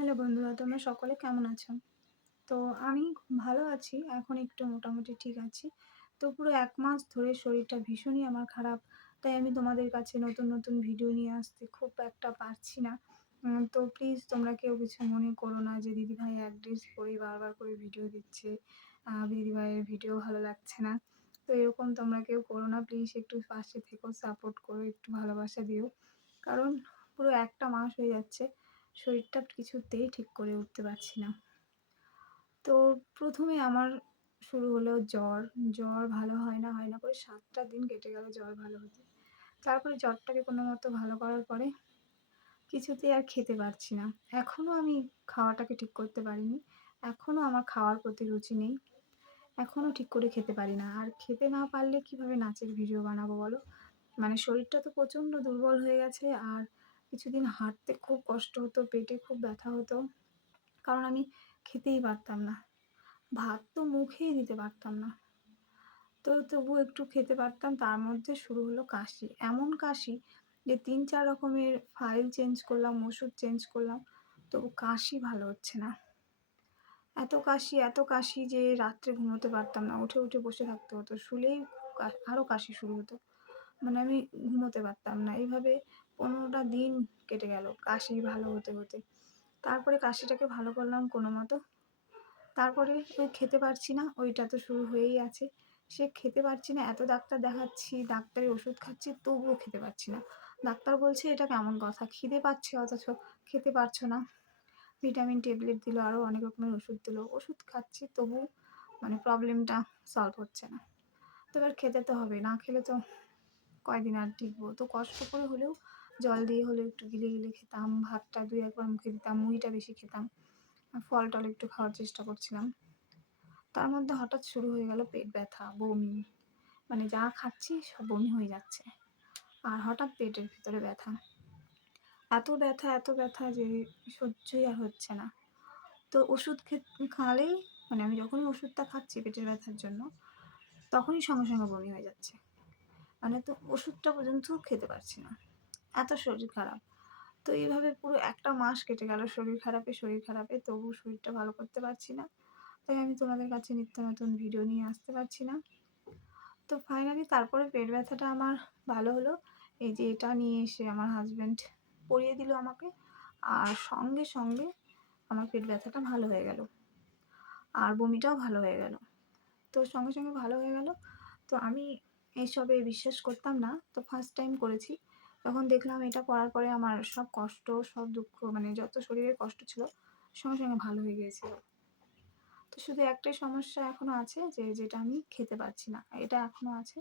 Hello বন্ধুরা, তোমরা সকলে কেমন আছো? তো আমি ভালো আছি। এখন একটু মোটামুটি ঠিক আছি। তো পুরো ১ মাস ধরে শরীরটা ভীষণই আমার খারাপ। তাই আমি তোমাদের কাছে নতুন, নতুন ভিডিও নিয়ে আসতে খুব একটা পারছি না। তো প্লিজ তোমরা কেউ কিছু মনে করো না যে দিদিভাই এক ড্রেস পরেই বারবার করে ভিডিও দিচ্ছে। দিদিভাইয়ের ভিডিও ভালো লাগছে না। তো এরকম তোমরা কেউ করো না। প্লিজ একটু পাশে থেকো, সাপোর্ট করো, একটু ভালোবাসা দিও। কারণ পুরো ১ টা মাস হয়ে যাচ্ছে। শরীরটা কিছুতেই ঠিক করে উঠতে পারছি না। তো ১ম এ আমার শুরু হলো জ্বর। জ্বর ভালো হয় না করে ৭ টা দিন কেটে গেল জ্বর ভালো হতে। তারপরে জ্বরটাকে কোনোমতো ভালো করার পরে কিছুতেই আর খেতে পারছি না। এখনো আমি খাওয়াটাকে ঠিক করতে পারিনি। এখনো আমার খাওয়ার প্রতি রুচি নেই। এখনো ঠিক করে খেতে পারি না। আর খেতে না পারলে কিভাবে নাচের ভিডিও বানাবো বলো? মানে শরীরটা তো প্রচণ্ড দুর্বল হয়ে গেছে। আর কিছুদিন হাঁটতে খুব কষ্ট হতো, পেটে খুব ব্যথা হতো। কারণ আমি খেতেই পারতাম না। ভাত তো মুখেই দিতে পারতাম না। তো তবুও একটু খেতে পারতাম, তার মধ্যে শুরু হলো কাশি। এমন কাশি যে ৩-৪ রকমের ফাইল চেঞ্জ করলাম, ওষুধ চেঞ্জ করলাম, তবু কাশি ভালো হচ্ছে না। এত কাশি যে রাত্রে ঘুমোতে পারতাম না। উঠে, উঠে বসে থাকতে হতো। শুলেই আরো কাশি শুরু হতো। মানে আমি ঘুমোতে পারতাম না। এভাবে ১৫ টা দিন কেটে গেল কাশি ভালো হতে, হতে। তারপরে কাশিটাকে ভালো করলাম কোনোমতো। তারপরে ওই খেতে পারছি না, ওইটা তো শুরু হয়েই আছে। সে খেতে পারছি না, এত ডাক্তার দেখাচ্ছি, ডাক্তারের ওষুধ খাচ্ছি, তবুও খেতে পারছি না। ডাক্তার বলছে, "এটা কেমন কথা? খিদে পাচ্ছে অথচ খেতে পারছো না।" ভিটামিন ট্যাবলেট দিল, আরও অনেক রকমের ওষুধ দিল। ওষুধ খাচ্ছি তবু মানে প্রবলেমটা সলভ হচ্ছে না। তো এবার খেতে তো হবে, না খেলে তো কয়দিন আর টিকবো? তো কষ্ট করে হলেও জল দিয়ে হলেও একটু গিলে, গিলে খেতাম। ভাতটা ২-১ বার মুখে দিতাম, মুড়িটা বেশি খেতাম। ফল-টল একটু খাওয়ার চেষ্টা করছিলাম। তার মধ্যে হঠাৎ শুরু হয়ে গেল পেট ব্যথা, বমি। মানে যা খাচ্ছি সব বমি হয়ে যাচ্ছে। আর হঠাৎ পেটের ভেতরে ব্যথা। এত ব্যথা যে সহ্যই আর হচ্ছে না। তো ওষুধ খাওয়ালেই মানে আমি যখনই ওষুধটা খাচ্ছি পেটের ব্যথার জন্য, তখনই সঙ্গে, সঙ্গে বমি হয়ে যাচ্ছে। মানে তো ওষুধটা পর্যন্ত খেতে পারছি না। এত শরীর খারাপ। তো এইভাবে পুরো ১ টা মাস কেটে গেল শরীর খারাপে, তবু শরীরটা ভালো করতে পারছি না। তাই আমি তোমাদের কাছে নিত্য নতুন ভিডিও নিয়ে আসতে পারছি না। তো ফাইনালি তারপরে পেট ব্যথাটা আমার ভালো হলো। এই যে এটা নিয়ে এসে আমার হাসব্যান্ড পরিয়ে দিল আমাকে। আর সঙ্গে, সঙ্গে আমার পেট ব্যথাটা ভালো হয়ে গেল। আর বমিটাও ভালো হয়ে গেল। তো সঙ্গে, সঙ্গে ভালো হয়ে গেল। তো আমি এসবে বিশ্বাস করতাম না। তো ফার্স্ট টাইম করেছি। তখন দেখলাম এটা করার পরে আমার সব কষ্ট, সব দুঃখ মানে যত শরীরের কষ্ট ছিল, সঙ্গে, সঙ্গে ভালো হয়ে গিয়েছিল। তো শুধু একটাই সমস্যা এখনো আছে যে যেটা আমি খেতে পারছি না। এটা এখনো আছে।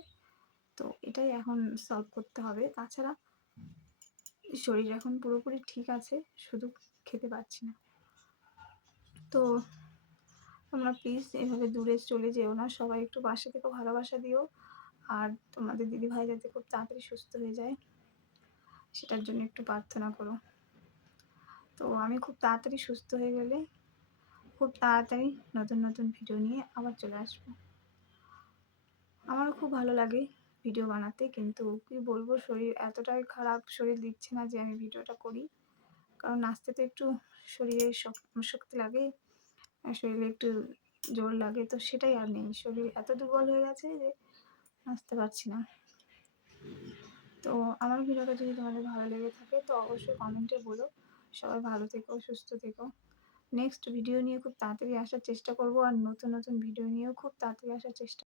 তো এটাই এখন সলভ করতে হবে। তাছাড়া শরীর এখন পুরোপুরি ঠিক আছে। শুধু খেতে পারছি না। তো তোমরা প্লিজ এভাবে দূরে চলে যেও না। সবাই একটু পাশে থেকো, ভালোবাসা দিও। আর তোমাদের দিদিভাই যাতে খুব তাড়াতাড়ি সুস্থ হয়ে যায়, সেটার জন্য একটু প্রার্থনা করো। তো আমি খুব তাড়াতাড়ি সুস্থ হয়ে গেলে খুব তাড়াতাড়ি নতুন, নতুন ভিডিও নিয়ে আবার চলে আসবো। আমারও খুব ভালো লাগে ভিডিও বানাতে, কিন্তু কি বলবো শরীর এতটাই খারাপ, শরীর দিচ্ছে না যে আমি ভিডিওটা করি। কারণ নাচতে তো একটু শরীরে শক্তি লাগে, শরীরে একটু জোর লাগে, তো সেটাই আর নেই। শরীর এত দুর্বল হয়ে গেছে যে নাচতে পারছি না। তো আমার ভিডিওটা যদি তোমাদের ভালো লেগে থাকে তো অবশ্যই কমেন্টে বলো। সবাই ভালো থেকো, সুস্থ থেকো। নেক্সট ভিডিও নিয়ে খুব তাড়াতাড়ি আসার চেষ্টা করব, আর নতুন, নতুন ভিডিও নিয়েও খুব তাড়াতাড়ি আসার চেষ্টা